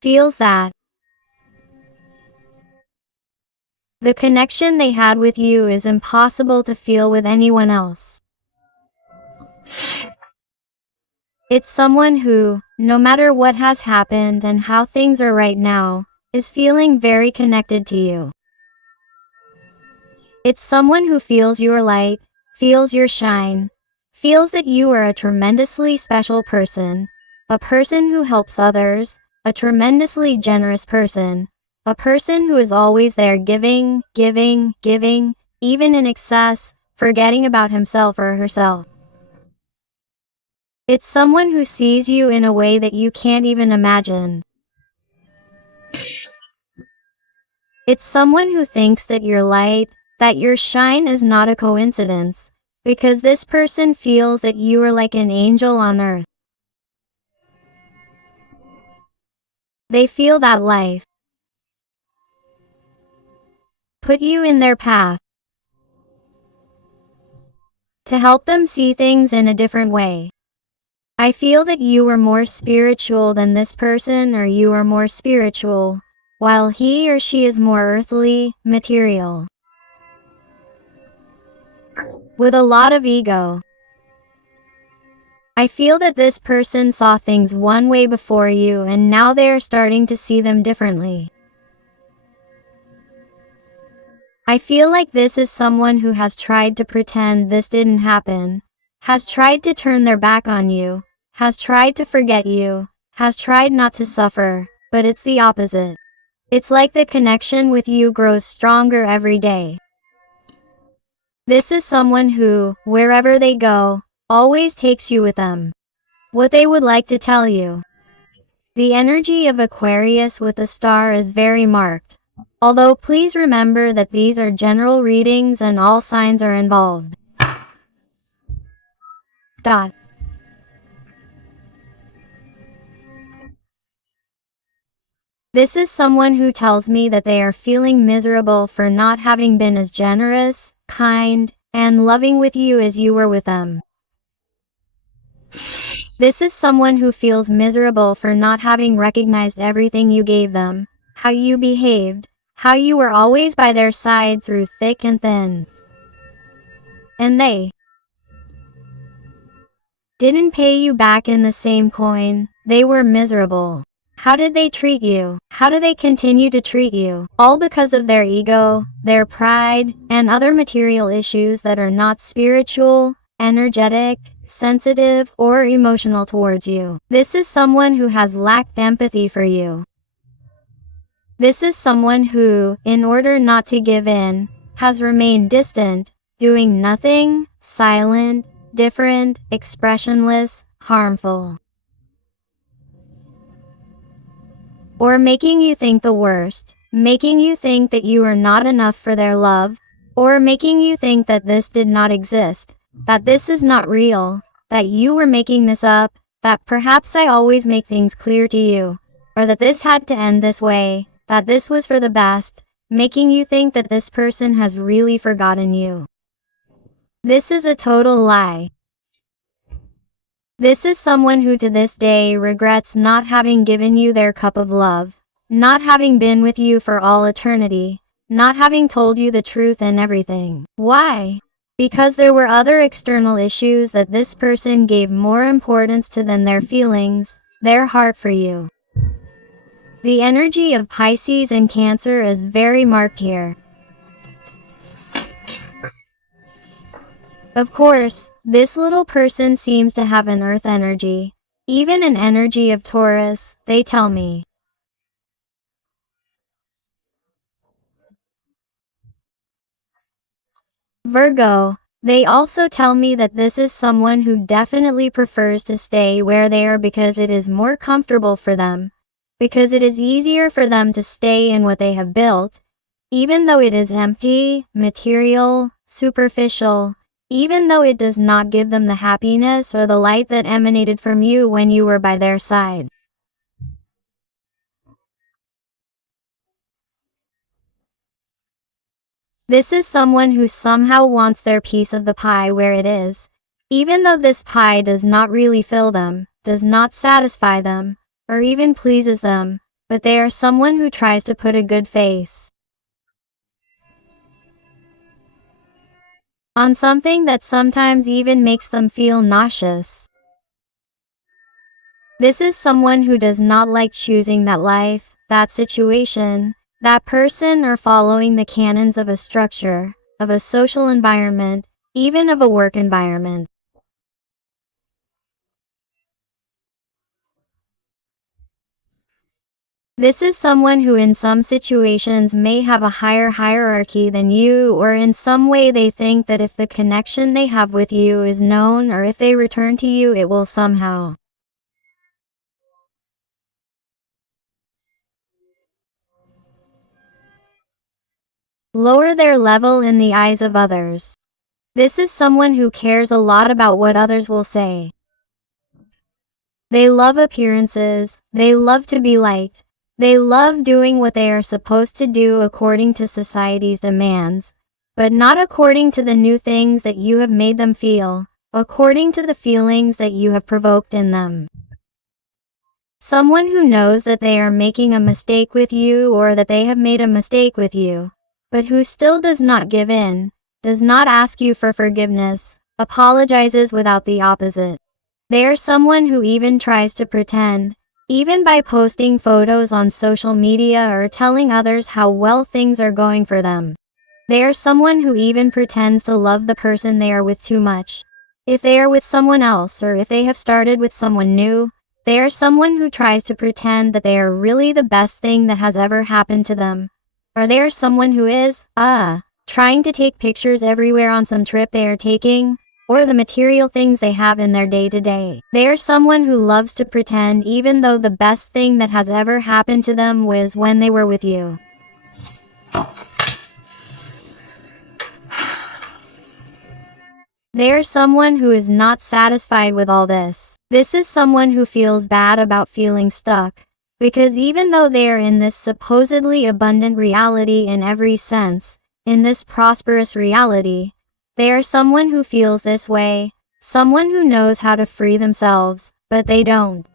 feels that the connection they had with you is impossible to feel with anyone else. It's someone who, no matter what has happened and how things are right now, is feeling very connected to you. It's someone who feels your light, feels your shine, feels that you are a tremendously special person, a person who helps others, a tremendously generous person, a person who is always there giving, giving, giving, even in excess, forgetting about himself or herself. It's someone who sees you in a way that you can't even imagine. It's someone who thinks that your light, that your shine is not a coincidence, because this person feels that you are like an angel on earth. They feel that life put you in their path to help them see things in a different way. I feel that you are more spiritual than this person, or you are more spiritual, while he or she is more earthly, material, with a lot of ego. I feel that this person saw things one way before you and now they are starting to see them differently. I feel like this is someone who has tried to pretend this didn't happen, has tried to turn their back on you, has tried to forget you, has tried not to suffer, but it's the opposite. It's like the connection with you grows stronger every day. This is someone who, wherever they go, always takes you with them. What they would like to tell you. The energy of Aquarius with a star is very marked. Although please remember that these are general readings and all signs are involved. This is someone who tells me that they are feeling miserable for not having been as generous, kind, and loving with you as you were with them. This is someone who feels miserable for not having recognized everything you gave them, how you behaved, how you were always by their side through thick and thin. And they didn't pay you back in the same coin. They were miserable. How did they treat you? How do they continue to treat you? All because of their ego, their pride, and other material issues that are not spiritual, energetic, sensitive, or emotional towards you. This is someone who has lacked empathy for you. This is someone who, in order not to give in, has remained distant, doing nothing, silent, different, expressionless, harmful. Or making you think the worst, making you think that you are not enough for their love, or making you think that this did not exist, that this is not real, that you were making this up, that perhaps I always make things clear to you, or that this had to end this way, that this was for the best, making you think that this person has really forgotten you. This is a total lie. This is someone who to this day regrets not having given you their cup of love, not having been with you for all eternity, not having told you the truth and everything. Why? Because there were other external issues that this person gave more importance to than their feelings, their heart for you. The energy of Pisces and Cancer is very marked here. Of course, this little person seems to have an earth energy, even an energy of Taurus, they tell me. Virgo, they also tell me that this is someone who definitely prefers to stay where they are because it is more comfortable for them, because it is easier for them to stay in what they have built, even though it is empty, material, superficial, even though it does not give them the happiness or the light that emanated from you when you were by their side. This is someone who somehow wants their piece of the pie where it is, even though this pie does not really fill them, does not satisfy them, or even pleases them. but they are someone who tries to put a good face on something that sometimes even makes them feel nauseous. This is someone who does not like choosing that life, that situation, that person, or following the canons of a structure, of a social environment, even of a work environment. This is someone who in some situations may have a higher hierarchy than you, or in some way they think that if the connection they have with you is known, or if they return to you, it will somehow lower their level in the eyes of others. This is someone who cares a lot about what others will say. They love appearances, they love to be liked, they love doing what they are supposed to do according to society's demands, but not according to the new things that you have made them feel, according to the feelings that you have provoked in them. Someone who knows that they are making a mistake with you, or that they have made a mistake with you, but who still does not give in, does not ask you for forgiveness, apologizes without the opposite. They are someone who even tries to pretend, even by posting photos on social media or telling others how well things are going for them. They are someone who even pretends to love the person they are with too much. If they are with someone else, or if they have started with someone new, they are someone who tries to pretend that they are really the best thing that has ever happened to them. Or they are someone who is, trying to take pictures everywhere on some trip they are taking, or the material things they have in their day-to-day. They are someone who loves to pretend even though the best thing that has ever happened to them was when they were with you. They are someone who is not satisfied with all this. This is someone who feels bad about feeling stuck, because even though they are in this supposedly abundant reality in every sense, in this prosperous reality, they are someone who feels this way, someone who knows how to free themselves, but they don't.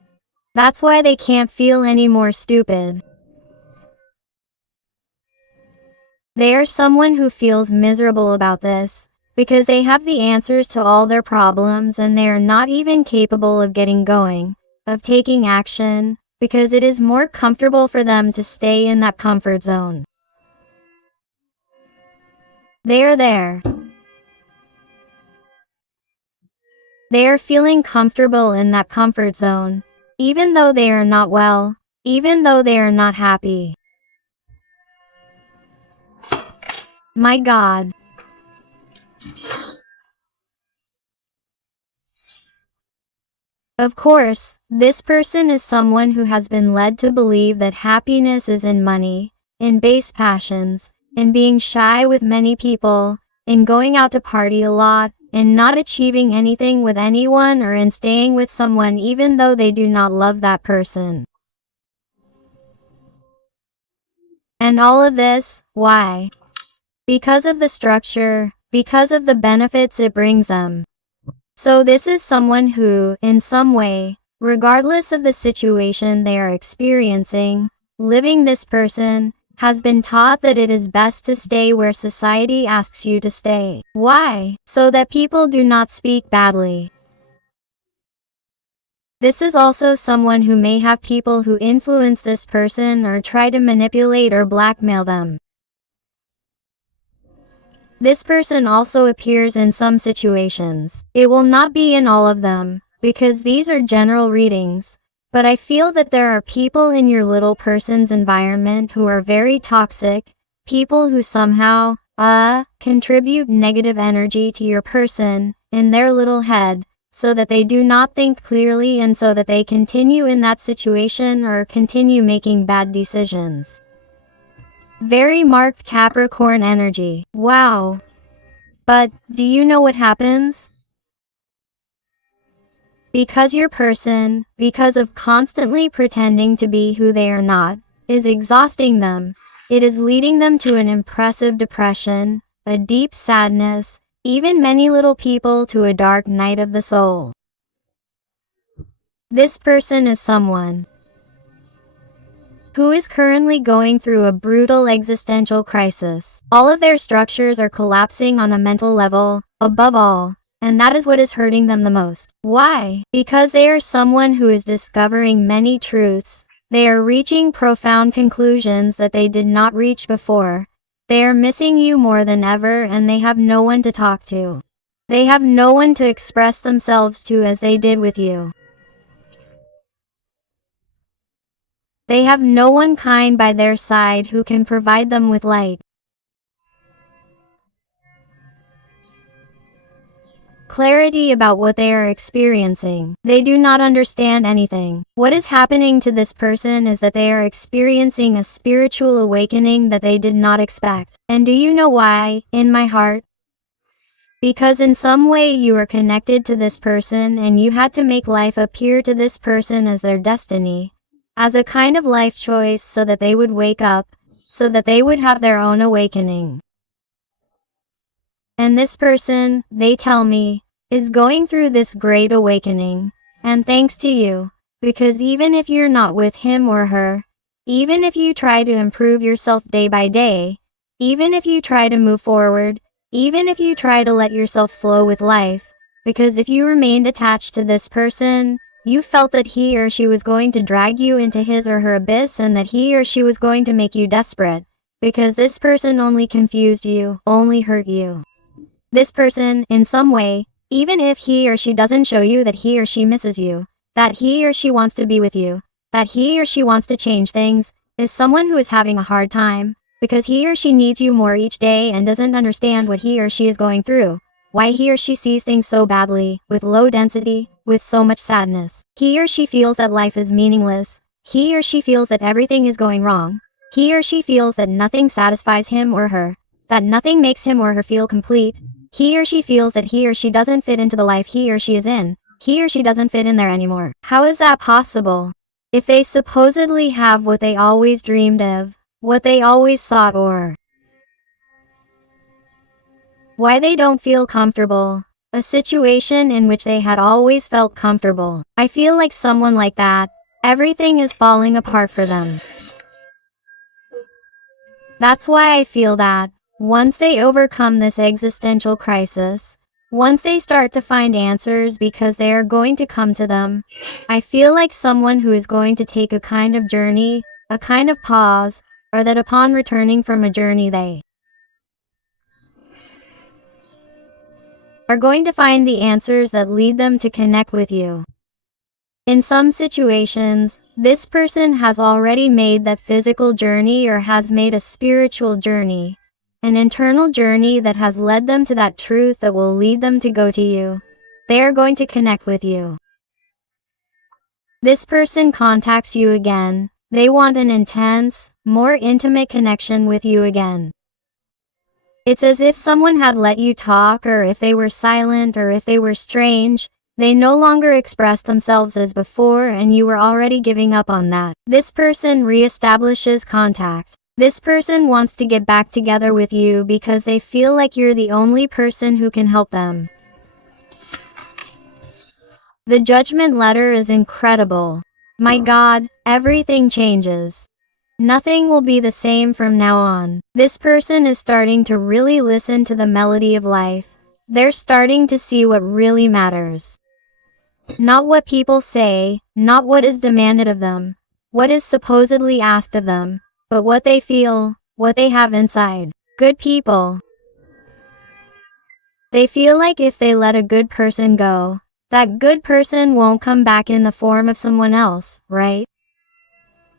That's why they can't feel any more stupid. They are someone who feels miserable about this, because they have the answers to all their problems and they are not even capable of getting going, of taking action, because it is more comfortable for them to stay in that comfort zone. They are there. They are feeling comfortable in that comfort zone, even though they are not well, even though they are not happy. My God. Of course, this person is someone who has been led to believe that happiness is in money, in base passions, in being shy with many people, in going out to party a lot, in not achieving anything with anyone, or in staying with someone even though they do not love that person. And all of this, why? Because of the structure, because of the benefits it brings them. So this is someone who, in some way, regardless of the situation they are experiencing, living, this person has been taught that it is best to stay where society asks you to stay. Why? So that people do not speak badly. This is also someone who may have people who influence this person or try to manipulate or blackmail them. This person also appears in some situations. It will not be in all of them, because these are general readings, but I feel that there are people in your little person's environment who are very toxic, people who somehow, contribute negative energy to your person, in their little head, so that they do not think clearly and so that they continue in that situation or continue making bad decisions. Very marked Capricorn energy. Wow. But, do you know what happens? Because your person, because of constantly pretending to be who they are not, is exhausting them. It is leading them to an impressive depression, a deep sadness, even many little people to a dark night of the soul. This person is someone who is currently going through a brutal existential crisis. All of their structures are collapsing on a mental level, above all. And that is what is hurting them the most. Why? Because they are someone who is discovering many truths. They are reaching profound conclusions that they did not reach before. They are missing you more than ever, and they have no one to talk to. They have no one to express themselves to as they did with you. They have no one kind by their side who can provide them with light. Clarity about what they are experiencing. They do not understand anything. What is happening to this person is that they are experiencing a spiritual awakening that they did not expect. And do you know why, in my heart? Because in some way you are connected to this person and you had to make life appear to this person as their destiny, as a kind of life choice so that they would wake up, so that they would have their own awakening. And this person, they tell me, is going through this great awakening. And thanks to you, because even if you're not with him or her, even if you try to improve yourself day by day, even if you try to move forward, even if you try to let yourself flow with life, because if you remained attached to this person, you felt that he or she was going to drag you into his or her abyss and that he or she was going to make you desperate, because this person only confused you, only hurt you. This person, in some way, even if he or she doesn't show you that he or she misses you, that he or she wants to be with you, that he or she wants to change things, is someone who is having a hard time, because he or she needs you more each day and doesn't understand what he or she is going through, why he or she sees things so badly, with low density, with so much sadness. He or she feels that life is meaningless. He or she feels that everything is going wrong. He or she feels that nothing satisfies him or her, that nothing makes him or her feel complete. He or she feels that he or she doesn't fit into the life he or she is in. He or she doesn't fit in there anymore. How is that possible? If they supposedly have what they always dreamed of, what they always sought, or why they don't feel comfortable, a situation in which they had always felt comfortable. I feel like someone like that, everything is falling apart for them. That's why I feel that once they overcome this existential crisis, once they start to find answers because they are going to come to them, I feel like someone who is going to take a kind of journey, a kind of pause, or that upon returning from a journey they are going to find the answers that lead them to connect with you. In some situations, this person has already made that physical journey or has made a spiritual journey, an internal journey that has led them to that truth that will lead them to go to you. They are going to connect with you. This person contacts you again. They want an intense, more intimate connection with you again. It's as if someone had let you talk, or if they were silent, or if they were strange, they no longer expressed themselves as before and you were already giving up on that. This person reestablishes contact. This person wants to get back together with you because they feel like you're the only person who can help them. The judgment letter is incredible. My God, everything changes. Nothing will be the same from now on. This person is starting to really listen to the melody of life. They're starting to see what really matters. Not what people say, not what is demanded of them, what is supposedly asked of them, but what they feel, what they have inside. Good people. They feel like if they let a good person go, that good person won't come back in the form of someone else, right?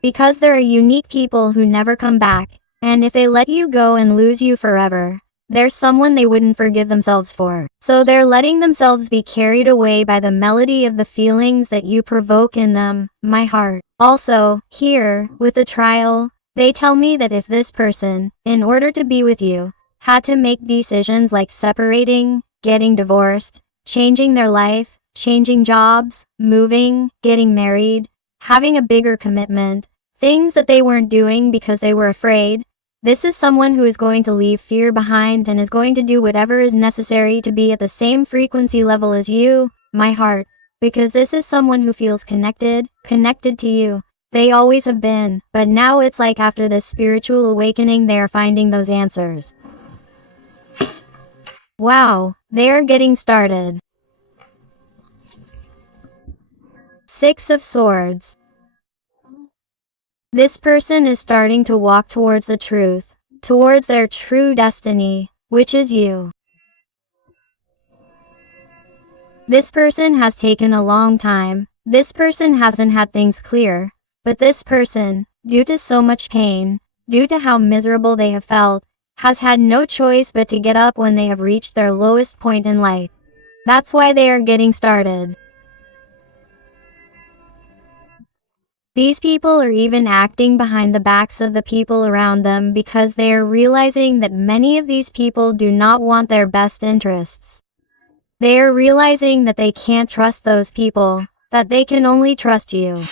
Because there are unique people who never come back, and if they let you go and lose you forever, there's someone they wouldn't forgive themselves for. So they're letting themselves be carried away by the melody of the feelings that you provoke in them, my heart. Also, here, with the trial, they tell me that if this person, in order to be with you, had to make decisions like separating, getting divorced, changing their life, changing jobs, moving, getting married, having a bigger commitment, things that they weren't doing because they were afraid, this is someone who is going to leave fear behind and is going to do whatever is necessary to be at the same frequency level as you, my heart, because this is someone who feels connected to you. They always have been, but now it's like after this spiritual awakening they are finding those answers. Wow, they are getting started. Six of Swords. This person is starting to walk towards the truth, towards their true destiny, which is you. This person has taken a long time. This person hasn't had things clear, but this person, due to so much pain, due to how miserable they have felt, has had no choice but to get up when they have reached their lowest point in life. That's why they are getting started. These people are even acting behind the backs of the people around them because they are realizing that many of these people do not want their best interests. They are realizing that they can't trust those people, that they can only trust you.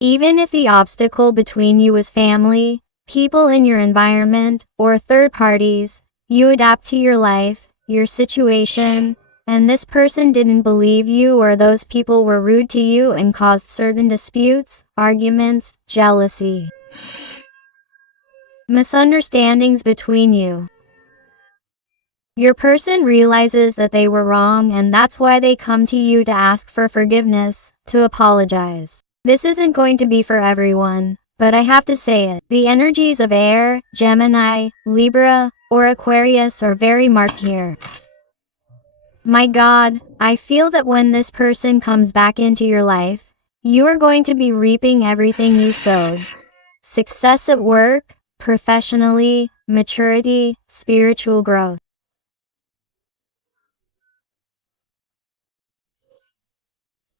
Even if the obstacle between you is family, people in your environment, or third parties, you adapt to your life, your situation, and this person didn't believe you or those people were rude to you and caused certain disputes, arguments, jealousy, misunderstandings between you. Your person realizes that they were wrong and that's why they come to you to ask for forgiveness, to apologize. This isn't going to be for everyone, but I have to say it. The energies of Air, Gemini, Libra, or Aquarius are very marked here. My God, I feel that when this person comes back into your life, you are going to be reaping everything you sowed. Success at work, professionally, maturity, spiritual growth.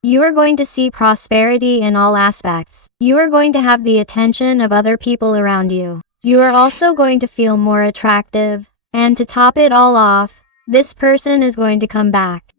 You are going to see prosperity in all aspects. You are going to have the attention of other people around you. You are also going to feel more attractive, and to top it all off, this person is going to come back.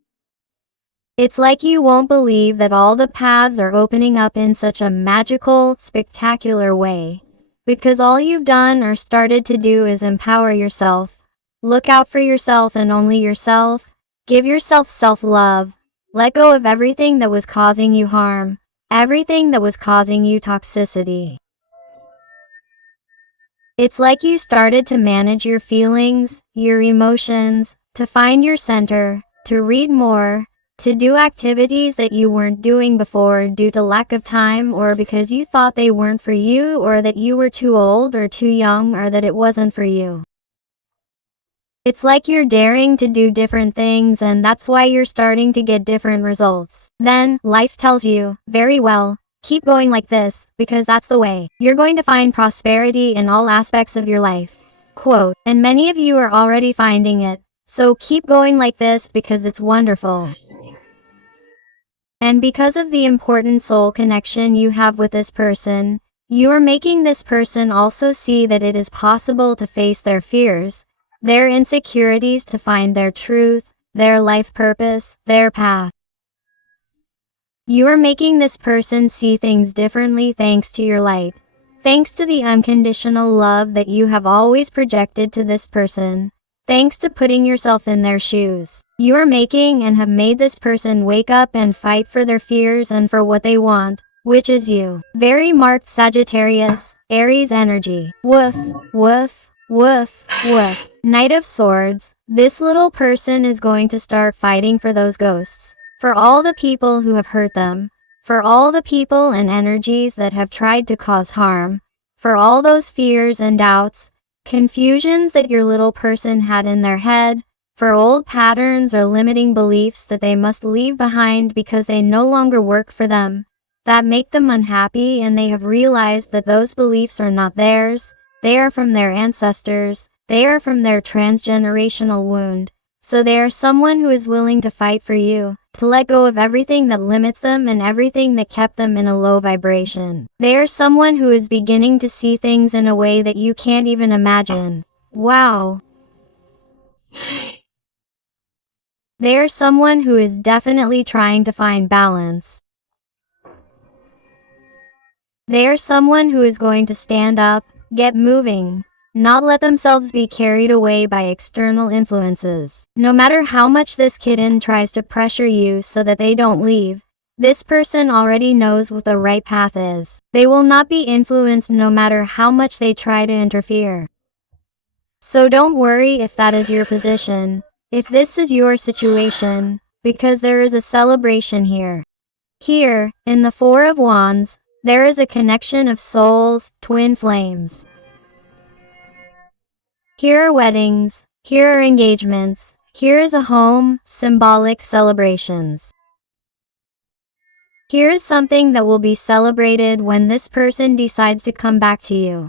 It's like you won't believe that all the paths are opening up in such a magical, spectacular way. Because all you've done or started to do is empower yourself. Look out for yourself and only yourself. Give yourself self-love. Let go of everything that was causing you harm. Everything that was causing you toxicity. It's like you started to manage your feelings, your emotions, to find your center, to read more, to do activities that you weren't doing before due to lack of time or because you thought they weren't for you or that you were too old or too young or that it wasn't for you. It's like you're daring to do different things and that's why you're starting to get different results. Then, life tells you, very well, keep going like this, because that's the way. You're going to find prosperity in all aspects of your life. Quote, and many of you are already finding it. So keep going like this because it's wonderful. And because of the important soul connection you have with this person, you are making this person also see that it is possible to face their fears, their insecurities to find their truth, their life purpose, their path. You are making this person see things differently thanks to your light, thanks to the unconditional love that you have always projected to this person. Thanks to putting yourself in their shoes, you are making and have made this person wake up and fight for their fears and for what they want, which is you. Very marked Sagittarius, Aries energy. Woof, woof, woof, woof. Knight of Swords, this little person is going to start fighting for those ghosts, for all the people who have hurt them, for all the people and energies that have tried to cause harm, for all those fears and doubts, confusions that your little person had in their head, for old patterns or limiting beliefs that they must leave behind because they no longer work for them, that make them unhappy and they have realized that those beliefs are not theirs, they are from their ancestors, they are from their transgenerational wound. So they are someone who is willing to fight for you, to let go of everything that limits them and everything that kept them in a low vibration. They are someone who is beginning to see things in a way that you can't even imagine. Wow. They are someone who is definitely trying to find balance. They are someone who is going to stand up, get moving, not let themselves be carried away by external influences. No matter how much this kitten tries to pressure you so that they don't leave, This person already knows what the right path is. They will not be influenced no matter how much they try to interfere. So don't worry if that is your position, if this is your situation, because there is a celebration here. Here, in the Four of Wands, there is a connection of souls, twin flames. Here are weddings, here are engagements, here is a home, symbolic celebrations. Here is something that will be celebrated when this person decides to come back to you.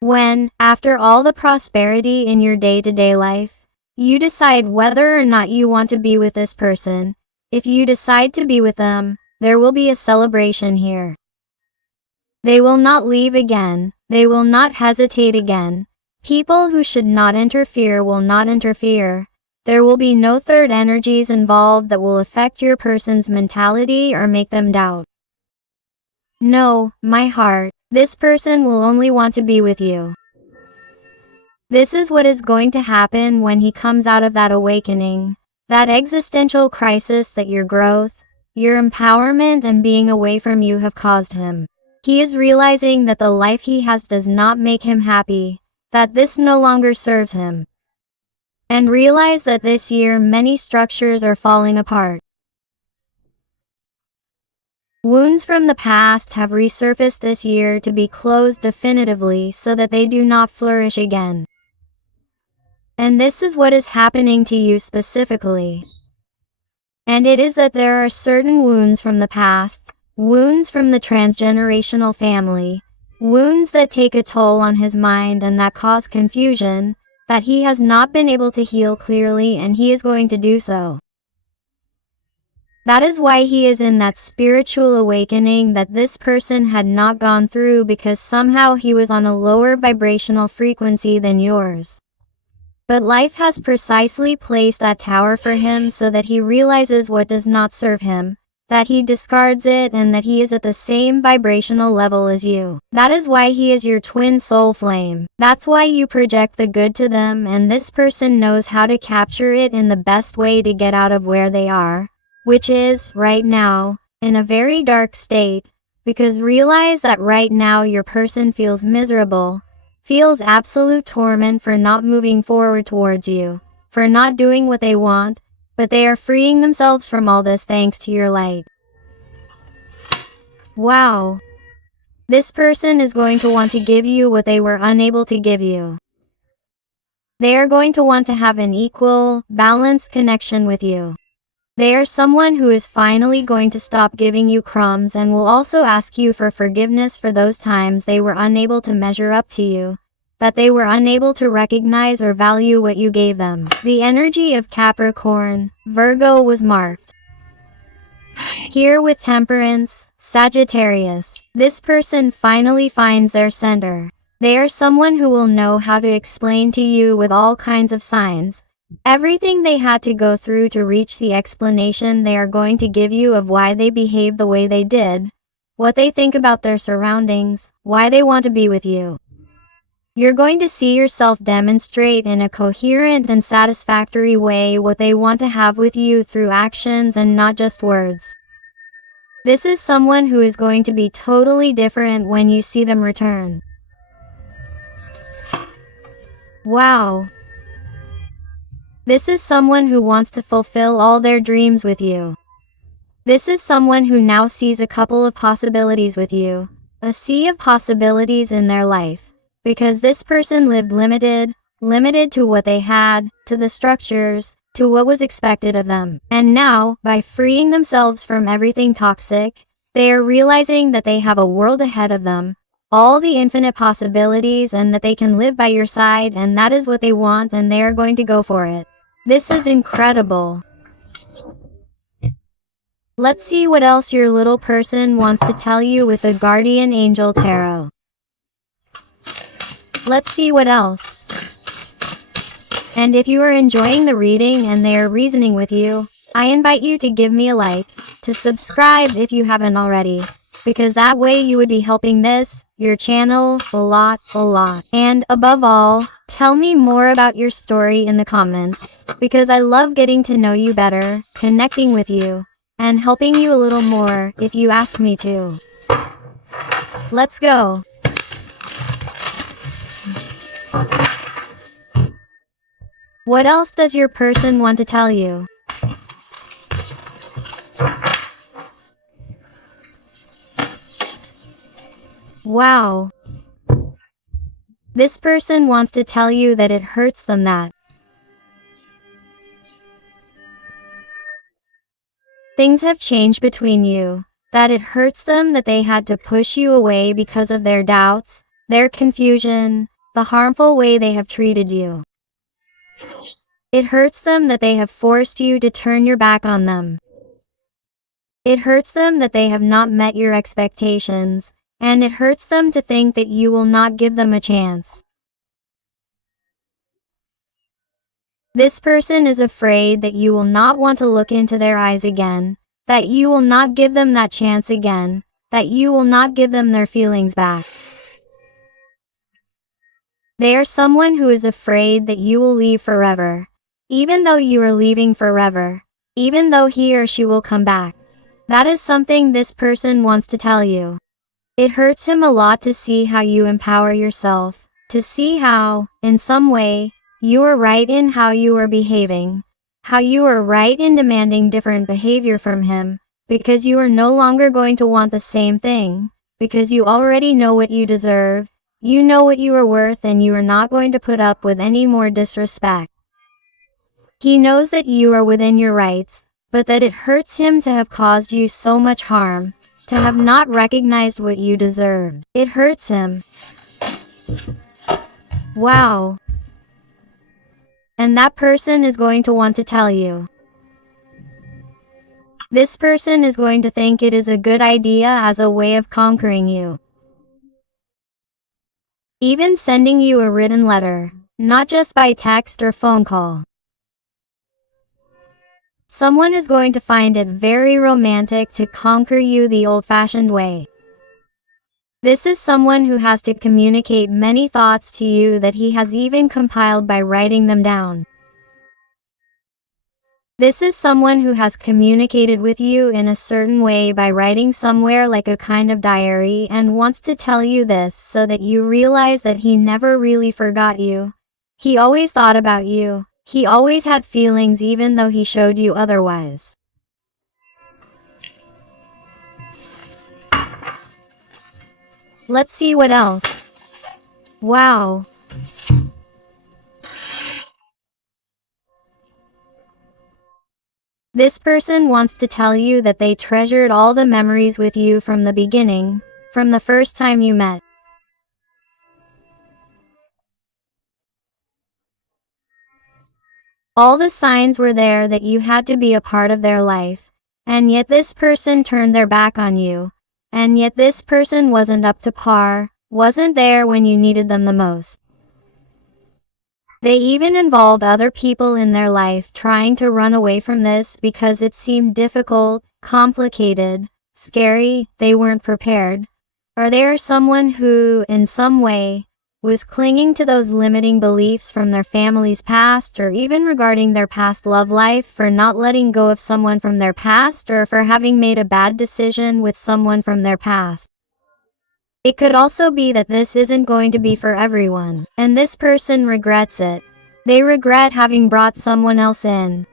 When, after all the prosperity in your day-to-day life, you decide whether or not you want to be with this person, if you decide to be with them, there will be a celebration here. They will not leave again, they will not hesitate again. People who should not interfere will not interfere. There will be no third energies involved that will affect your person's mentality or make them doubt. No, my heart, this person will only want to be with you. This is what is going to happen when he comes out of that awakening, that existential crisis that your growth, your empowerment and being away from you have caused him. He is realizing that the life he has does not make him happy, that this no longer serves him. And realize that this year many structures are falling apart. Wounds from the past have resurfaced this year to be closed definitively so that they do not flourish again. And this is what is happening to you specifically. And it is that there are certain wounds from the past, wounds from the transgenerational family, wounds that take a toll on his mind and that cause confusion, that he has not been able to heal clearly and he is going to do so. That is why he is in that spiritual awakening that this person had not gone through, because somehow he was on a lower vibrational frequency than yours. But life has precisely placed that tower for him so that he realizes what does not serve him, that he discards it and that he is at the same vibrational level as you. That is why he is your twin soul flame. That's why you project the good to them and this person knows how to capture it in the best way to get out of where they are, which is, right now, in a very dark state, because realize that right now your person feels miserable, feels absolute torment for not moving forward towards you, for not doing what they want, but they are freeing themselves from all this thanks to your light. Wow. This person is going to want to give you what they were unable to give you. They are going to want to have an equal, balanced connection with you. They are someone who is finally going to stop giving you crumbs and will also ask you for forgiveness for those times they were unable to measure up to you, that they were unable to recognize or value what you gave them. The energy of Capricorn, Virgo was marked. Here with Temperance, Sagittarius, this person finally finds their center. They are someone who will know how to explain to you with all kinds of signs, everything they had to go through to reach the explanation they are going to give you of why they behave the way they did, what they think about their surroundings, why they want to be with you. You're going to see yourself demonstrate in a coherent and satisfactory way what they want to have with you through actions and not just words. This is someone who is going to be totally different when you see them return. Wow. This is someone who wants to fulfill all their dreams with you. This is someone who now sees a couple of possibilities with you, a sea of possibilities in their life. Because this person lived limited to what they had, to the structures, to what was expected of them. And now, by freeing themselves from everything toxic, they are realizing that they have a world ahead of them, all the infinite possibilities, and that they can live by your side, and that is what they want and they are going to go for it. This is incredible. Let's see what else your little person wants to tell you with the Guardian Angel Tarot. Let's see what else. And if you are enjoying the reading and they are reasoning with you, I invite you to give me a like, to subscribe if you haven't already, because that way you would be helping this, your channel, a lot. And above all, tell me more about your story in the comments, because I love getting to know you better, connecting with you, and helping you a little more if you ask me to. Let's go. What else does your person want to tell you? Wow. This person wants to tell you that it hurts them that things have changed between you, that it hurts them that they had to push you away because of their doubts, their confusion, the harmful way they have treated you. It hurts them that they have forced you to turn your back on them. It hurts them that they have not met your expectations, and it hurts them to think that you will not give them a chance. This person is afraid that you will not want to look into their eyes again, that you will not give them that chance again, that you will not give them their feelings back. They are someone who is afraid that you will leave forever, even though you are leaving forever, even though he or she will come back. That is something this person wants to tell you. It hurts him a lot to see how you empower yourself, to see how, in some way, you are right in how you are behaving, how you are right in demanding different behavior from him, because you are no longer going to want the same thing, because you already know what you deserve, you know what you are worth, and you are not going to put up with any more disrespect. He knows that you are within your rights, but that it hurts him to have caused you so much harm, to have not recognized what you deserved. It hurts him. Wow. And that person is going to want to tell you. This person is going to think it is a good idea as a way of conquering you. Even sending you a written letter, not just by text or phone call. Someone is going to find it very romantic to conquer you the old-fashioned way. This is someone who has to communicate many thoughts to you that he has even compiled by writing them down. This is someone who has communicated with you in a certain way by writing somewhere like a kind of diary and wants to tell you this so that you realize that he never really forgot you. He always thought about you. He always had feelings even though he showed you otherwise. Let's see what else. Wow. This person wants to tell you that they treasured all the memories with you from the beginning, from the first time you met. All the signs were there that you had to be a part of their life, and yet this person turned their back on you, and yet this person wasn't up to par, wasn't there when you needed them the most. They even involved other people in their life trying to run away from this because it seemed difficult, complicated, scary, they weren't prepared. Or they are someone who, in some way, was clinging to those limiting beliefs from their family's past or even regarding their past love life for not letting go of someone from their past or for having made a bad decision with someone from their past. It could also be that this isn't going to be for everyone, and this person regrets it. They regret having brought someone else in.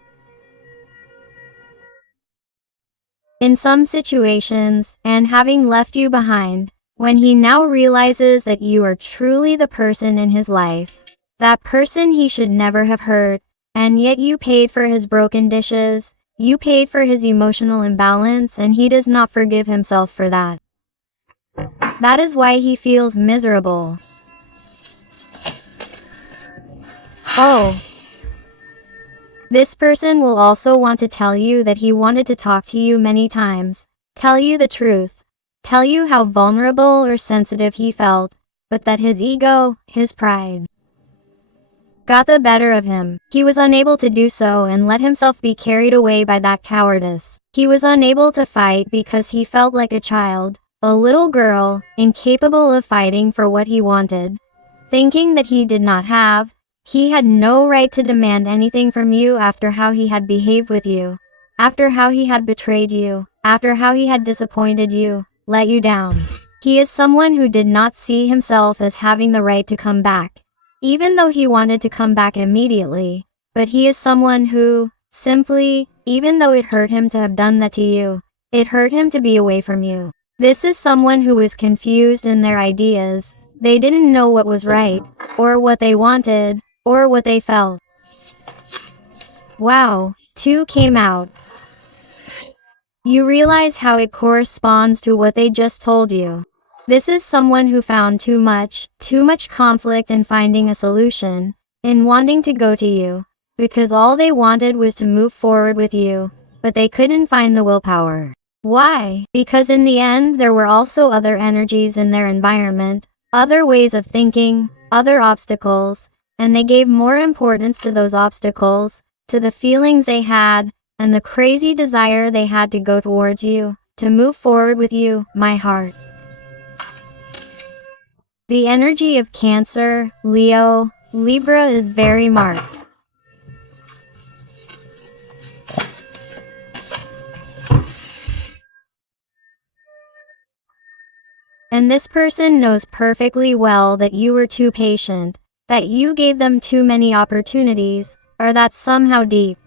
In some situations, and having left you behind, when he now realizes that you are truly the person in his life, that person he should never have hurt, and yet you paid for his broken dishes, you paid for his emotional imbalance, and he does not forgive himself for that. That is why he feels miserable. Oh. This person will also want to tell you that he wanted to talk to you many times, tell you the truth, tell you how vulnerable or sensitive he felt, but that his ego, his pride, got the better of him. He was unable to do so and let himself be carried away by that cowardice. He was unable to fight because he felt like a child, a little girl, incapable of fighting for what he wanted, thinking that he did not have. He had no right to demand anything from you after how he had behaved with you. after how he had betrayed you, after how he had disappointed you, let you down. He is someone who did not see himself as having the right to come back, even though he wanted to come back immediately. But he is someone who, simply, even though it hurt him to have done that to you, it hurt him to be away from you. This is someone who was confused in their ideas. They didn't know what was right, or what they wanted, or what they felt. Wow, 2 came out. You realize how it corresponds to what they just told you. This is someone who found too much conflict in finding a solution, in wanting to go to you, because all they wanted was to move forward with you, but they couldn't find the willpower. Why? Because in the end there were also other energies in their environment, other ways of thinking, other obstacles, and they gave more importance to those obstacles, to the feelings they had, and the crazy desire they had to go towards you, to move forward with you, my heart. The energy of Cancer, Leo, Libra is very marked. And this person knows perfectly well that you were too patient, that you gave them too many opportunities, or that somehow deep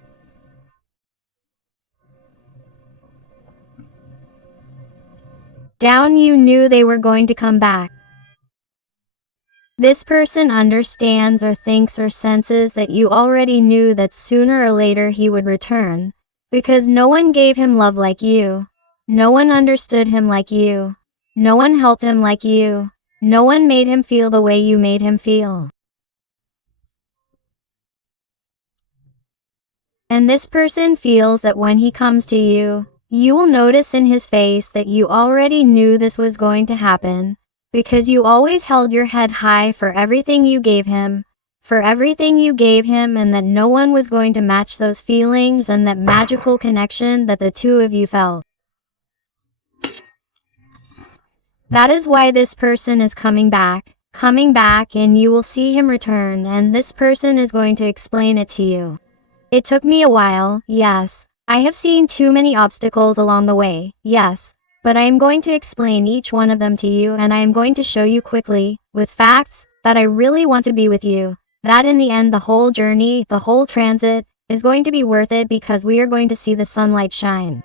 down you knew they were going to come back. This person understands or thinks or senses that you already knew that sooner or later he would return, because no one gave him love like you, no one understood him like you, no one helped him like you, no one made him feel the way you made him feel. And this person feels that when he comes to you, you will notice in his face that you already knew this was going to happen, because you always held your head high for everything you gave him, and that no one was going to match those feelings and that magical connection that the two of you felt. That is why this person is coming back, and you will see him return, and this person is going to explain it to you. It took me a while, yes. I have seen too many obstacles along the way, yes. But I am going to explain each one of them to you, and I am going to show you quickly, with facts, that I really want to be with you. That in the end the whole journey, the whole transit, is going to be worth it because we are going to see the sunlight shine.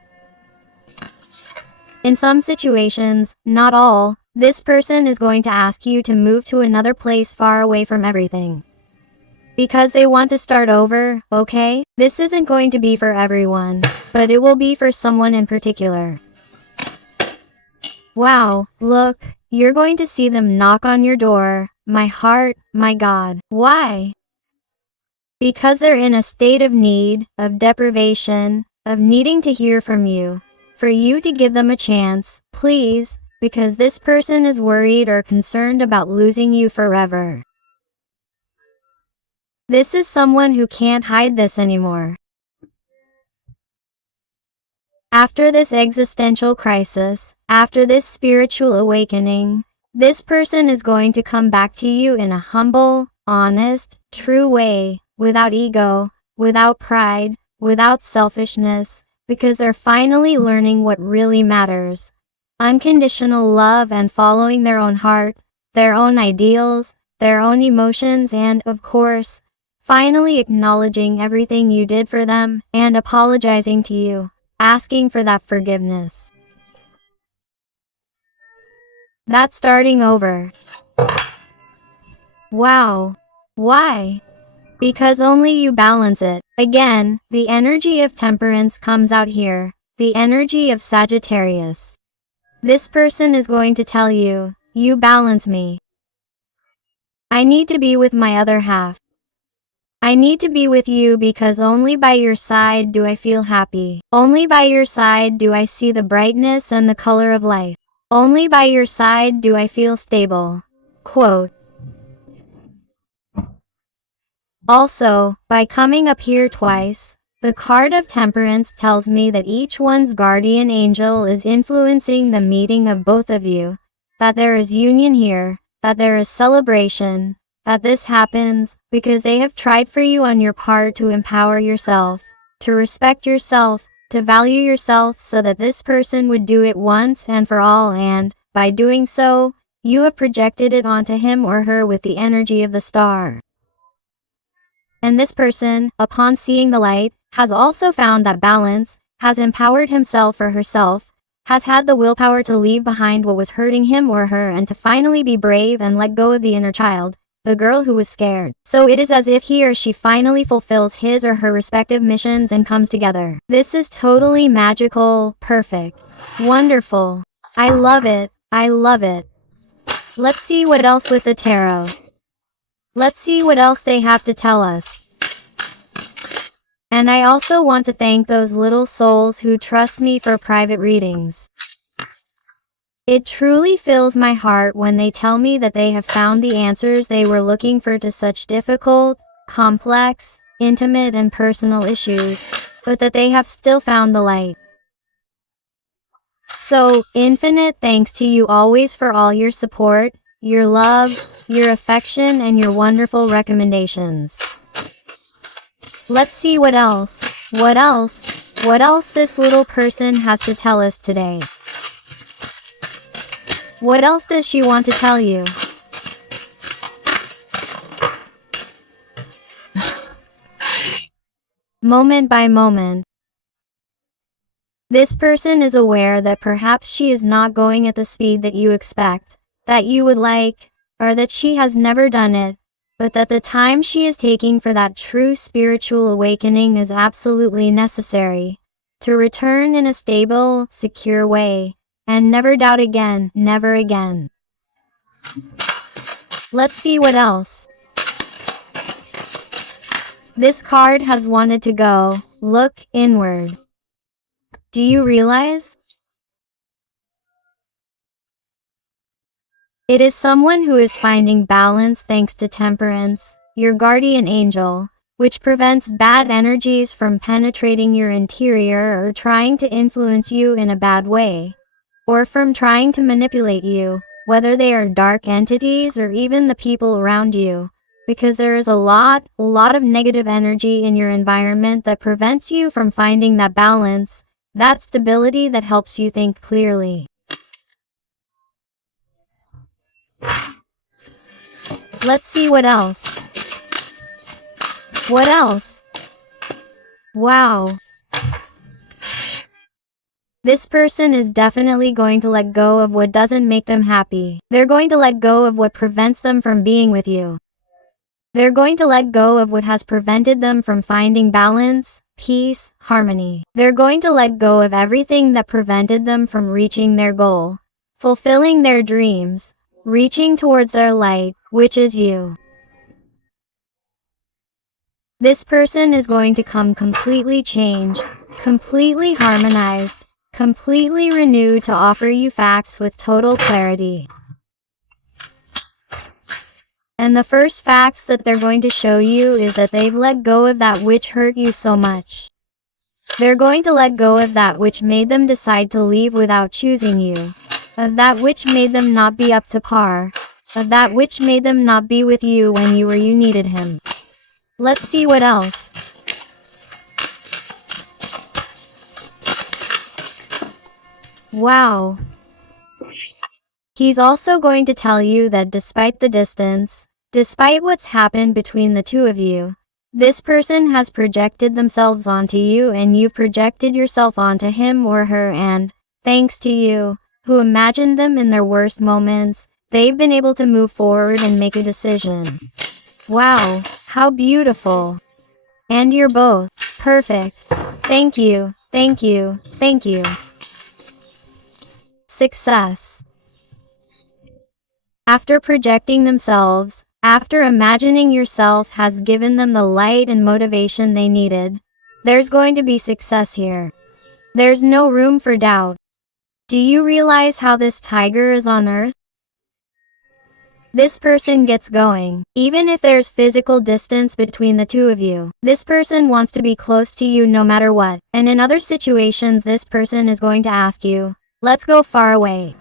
In some situations, not all, this person is going to ask you to move to another place far away from everything. Because they want to start over, okay? This isn't going to be for everyone, but it will be for someone in particular. Wow, look, you're going to see them knock on your door. My heart, my God. Why? Because they're in a state of need, of deprivation, of needing to hear from you. For you to give them a chance, please, because this person is worried or concerned about losing you forever. This is someone who can't hide this anymore. After this existential crisis, after this spiritual awakening, this person is going to come back to you in a humble, honest, true way, without ego, without pride, without selfishness, because they're finally learning what really matters. Unconditional love and following their own heart, their own ideals, their own emotions, and, of course, finally acknowledging everything you did for them and apologizing to you, asking for that forgiveness. That's starting over. Wow. Why? Because only you balance it. Again, the energy of temperance comes out here, the energy of Sagittarius. This person is going to tell you, you balance me. I need to be with my other half. I need to be with you because only by your side do I feel happy. Only by your side do I see the brightness and the color of life. Only by your side do I feel stable. Quote. Also, by coming up here twice, the card of Temperance tells me that each one's guardian angel is influencing the meeting of both of you, that there is union here, that there is celebration, that this happens because they have tried for you on your part to empower yourself, to respect yourself, to value yourself so that this person would do it once and for all, and, by doing so, you have projected it onto him or her with the energy of the star. And this person, upon seeing the light, has also found that balance, has empowered himself or herself, has had the willpower to leave behind what was hurting him or her and to finally be brave and let go of the inner child, the girl who was scared. So it is as if he or she finally fulfills his or her respective missions and comes together. This is totally magical, perfect, wonderful. I love it, I love it. Let's see what else with the tarot. Let's see what else they have to tell us. And I also want to thank those little souls who trust me for private readings. It truly fills my heart when they tell me that they have found the answers they were looking for to such difficult, complex, intimate and personal issues, but that they have still found the light. So, infinite thanks to you always for all your support, your love, your affection and your wonderful recommendations. Let's see what else this little person has to tell us today. What else does she want to tell you? Moment by moment. This person is aware that perhaps she is not going at the speed that you expect, that you would like, or that she has never done it, but that the time she is taking for that true spiritual awakening is absolutely necessary, to return in a stable, secure way, and never doubt again, never again. Let's see what else. This card has wanted to go, look inward. Do you realize? It is someone who is finding balance thanks to temperance, your guardian angel, which prevents bad energies from penetrating your interior or trying to influence you in a bad way, or from trying to manipulate you, whether they are dark entities or even the people around you, because there is a lot of negative energy in your environment that prevents you from finding that balance, that stability that helps you think clearly. Let's see what else. What else? Wow. This person is definitely going to let go of what doesn't make them happy. They're going to let go of what prevents them from being with you. They're going to let go of what has prevented them from finding balance, peace, harmony. They're going to let go of everything that prevented them from reaching their goal, fulfilling their dreams, reaching towards their light, which is you. This person is going to come completely changed, completely harmonized, completely renewed to offer you facts with total clarity. And the first facts that they're going to show you is that they've let go of that which hurt you so much. They're going to let go of that which made them decide to leave without choosing you, of that which made them not be up to par, of that which made them not be with you when you needed him. Let's see what else. Wow. He's also going to tell you that despite the distance, despite what's happened between the two of you, this person has projected themselves onto you and you've projected yourself onto him or her, and, thanks to you, who imagined them in their worst moments, they've been able to move forward and make a decision. Wow, how beautiful. And you're both perfect. Thank you, thank you, thank you. Success. After projecting themselves, after imagining yourself has given them the light and motivation they needed, there's going to be success here. There's no room for doubt. Do you realize how this tiger is on Earth? This person gets going, even if there's physical distance between the two of you. This person wants to be close to you no matter what, and in other situations this person is going to ask you, let's go far away.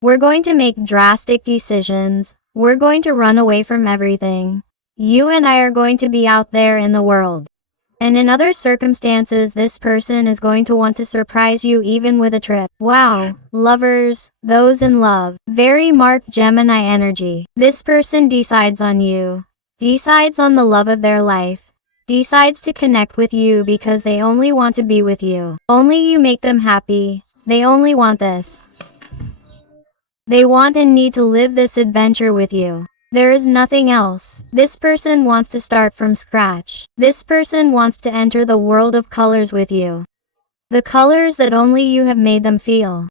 We're going to make drastic decisions. We're going to run away from everything. You and I are going to be out there in the world. And in other circumstances, this person is going to want to surprise you even with a trip. Wow, lovers, those in love, very marked Gemini energy. This person decides on you, decides on the love of their life, decides to connect with you because they only want to be with you. Only you make them happy. They only want this. They want and need to live this adventure with you. There is nothing else. This person wants to start from scratch. This person wants to enter the world of colors with you. The colors that only you have made them feel.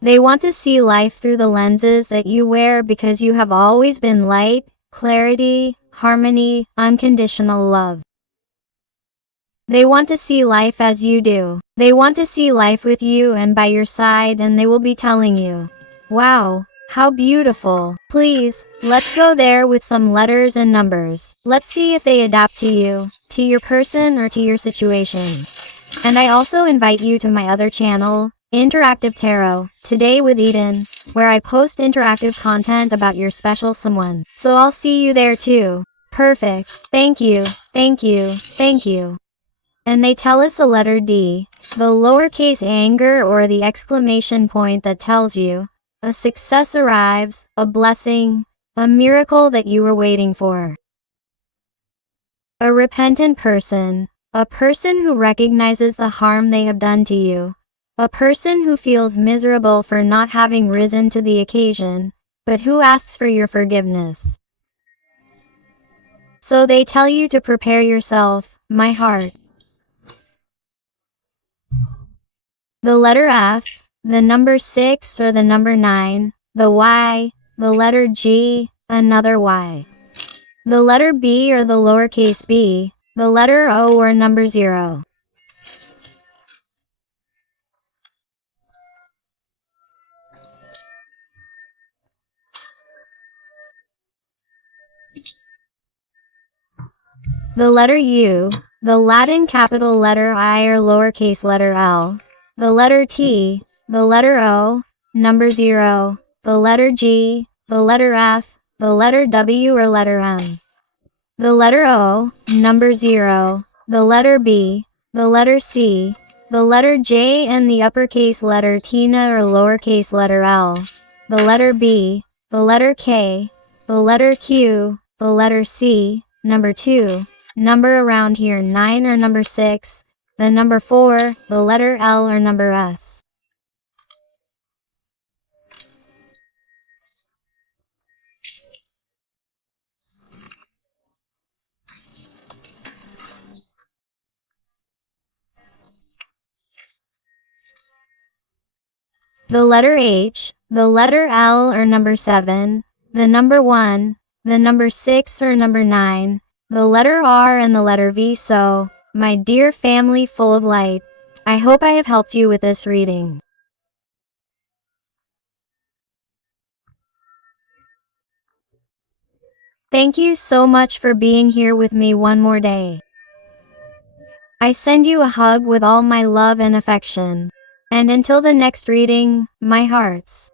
They want to see life through the lenses that you wear because you have always been light, clarity, harmony, unconditional love. They want to see life as you do. They want to see life with you and by your side, and they will be telling you, wow, how beautiful. Please, let's go there with some letters and numbers. Let's see if they adapt to you, to your person, or to your situation. And I also invite you to my other channel, Interactive Tarot, Today with Eden, where I post interactive content about your special someone. So I'll see you there too. Perfect. Thank you, thank you, thank you. And they tell us a letter D, the lowercase anger or the exclamation point that tells you, a success arrives, a blessing, a miracle that you were waiting for. A repentant person, a person who recognizes the harm they have done to you, a person who feels miserable for not having risen to the occasion, but who asks for your forgiveness. So they tell you to prepare yourself, my heart. The letter F, the number 6 or the number 9, the Y, the letter G, another Y. The letter B or the lowercase b, the letter O or number 0. The letter U, the Latin capital letter I or lowercase letter L, the letter T, the letter O, number 0, the letter G, the letter F, the letter W or letter M. The letter O, number 0, the letter B, the letter C, the letter J and the uppercase letter Tina or lowercase letter L, the letter B, the letter K, the letter Q, the letter C, number 2, number around here 9 or number 6, the number 4, the letter L or number S. The letter H, the letter L or number 7, the number 1, the number 6 or number 9, the letter R and the letter V. So, my dear family full of light, I hope I have helped you with this reading. Thank you so much for being here with me one more day. I send you a hug with all my love and affection. And until the next reading, my hearts.